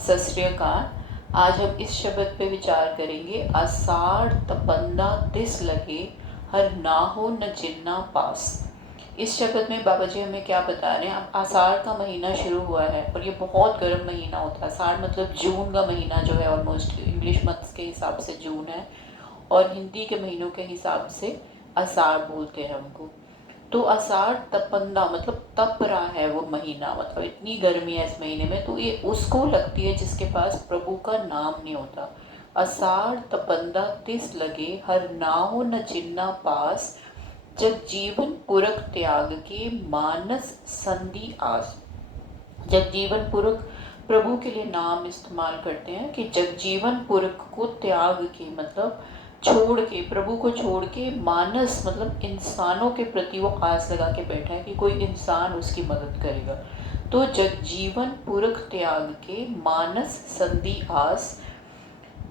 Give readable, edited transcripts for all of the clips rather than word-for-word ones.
सत श्री अकाल। आज हम इस शब्द पे विचार करेंगे। आषाढ़ तपंदा तिस लगे, हर ना हो न जिन्ना पास। इस शब्द में बाबा जी हमें क्या बता रहे हैं। अब आषाढ़ का महीना शुरू हुआ है और ये बहुत गर्म महीना होता है। आषाढ़ मतलब जून का महीना जो है, ऑलमोस्ट इंग्लिश मंथ्स के हिसाब से जून है और हिंदी के महीनों के हिसाब से आषाढ़ बोलते हैं हमको। तो आषाढ़ तपंदा मतलब तप रहा है वो महीना, मतलब इतनी गर्मी है इस महीने में, तो ये उसको लगती है जिसके पास प्रभु का नाम नहीं होता। आषाढ़ तपंदा तिस लगे, हर नाहो न चिन्ना पास। जग जीवन पुरख त्याग के, मानस संधि आस। जग जीवन पुरख प्रभु के लिए नाम इस्तेमाल करते हैं कि जगजीवन पुरख को त्याग के मतलब छोड़ के, प्रभु को छोड़ के, मानस मतलब इंसानों के प्रति वो आस लगा के बैठा है कि कोई इंसान उसकी मदद करेगा। तो जगजीवन पुरख त्याग के, मानस संधि आस।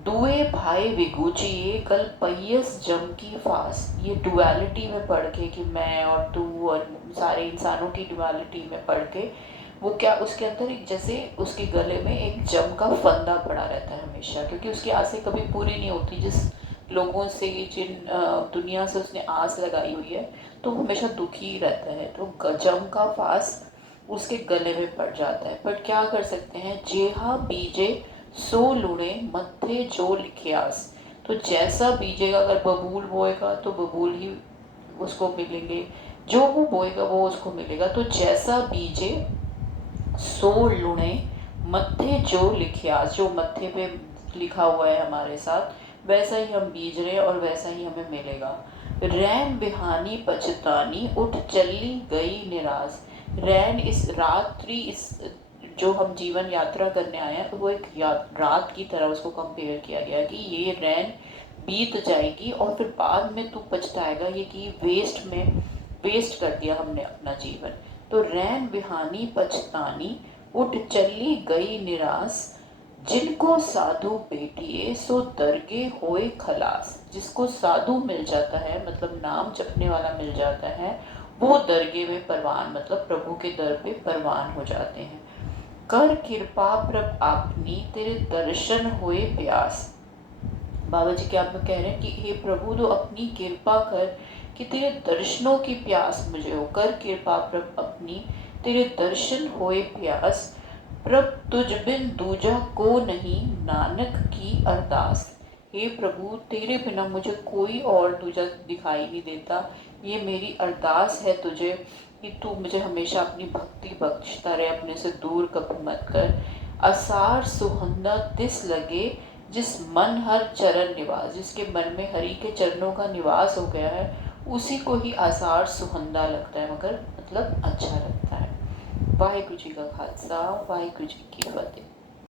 दुए भाई विगुचिए, कल पहियस जम की फास। ये डुअलिटी में पढ़ के कि मैं और तू और सारे इंसानों की डुअलिटी में पढ़ के वो क्या उसके अंदर एक जैसे उसके गले में एक जम का फंदा पड़ा रहता है हमेशा, क्योंकि उसकी आसें कभी पूरी नहीं होती। जिस लोगों से, जिन दुनिया से उसने आस लगाई हुई है, तो वो हमेशा दुखी रहता है। तो जम का फास उसके गले में पड़ जाता है। पर क्या कर सकते हैं। जेहा बीजे सो लुणे, मत्थे जो लिखियास। तो जैसा बीजेगा, अगर बबूल बोएगा तो बबूल ही उसको मिलेंगे, जो वो बोएगा वो उसको मिलेगा। तो जैसा बीजे सो लुणे, मत्थे जो लिखियास, जो मत्थे पे लिखा हुआ है हमारे साथ वैसा ही हम बीज रहे और वैसा ही हमें मिलेगा। रैन बिहानी पछतानी, उठ चली गई निराश। रैन इस रात्रि, इस जो हम जीवन यात्रा करने आए हैं, वो एक रात की तरह उसको कंपेयर किया गया कि ये रैन बीत जाएगी और फिर बाद में तू पछताएगा ये कि वेस्ट कर दिया हमने अपना जीवन। तो रैन बिहानी पछतानी, उठ चली गई निराश। जिनको साधु बेटिए, सो दरगे होए खलास। जिसको साधु मिल जाता है, मतलब नाम जपने वाला मिल जाता है, वो दरगे में परवान, मतलब प्रभु के दर पे परवान हो जाते हैं। कर कृपा प्रभ आपनी, तेरे दर्शन हुए प्यास। बाबा जी क्या आप कह रहे हैं कि हे प्रभु, तो अपनी कृपा कर कि तेरे दर्शनों की प्यास मुझे हो। कर कृपा प्रभ अपनी, तेरे दर्शन होए प्यास। प्रभ तुझ बिन दूजा को नहीं, नानक की अरदास। हे प्रभु, तेरे बिना मुझे कोई और दूजा दिखाई नहीं देता। ये मेरी अरदास है तुझे कि तू मुझे हमेशा अपनी भक्ति बख्शता रहे, अपने से दूर कभी मत कर। असार सुहंदा तिस लगे, जिस मन हर चरण निवास। जिसके मन में हरि के चरणों का निवास हो गया है, उसी को ही आषाढ़ सुहंदा लगता है, मगर मतलब अच्छा लगता है। वाहिगुरु जी का खालसा, वाहिगुरु जी की फतेह।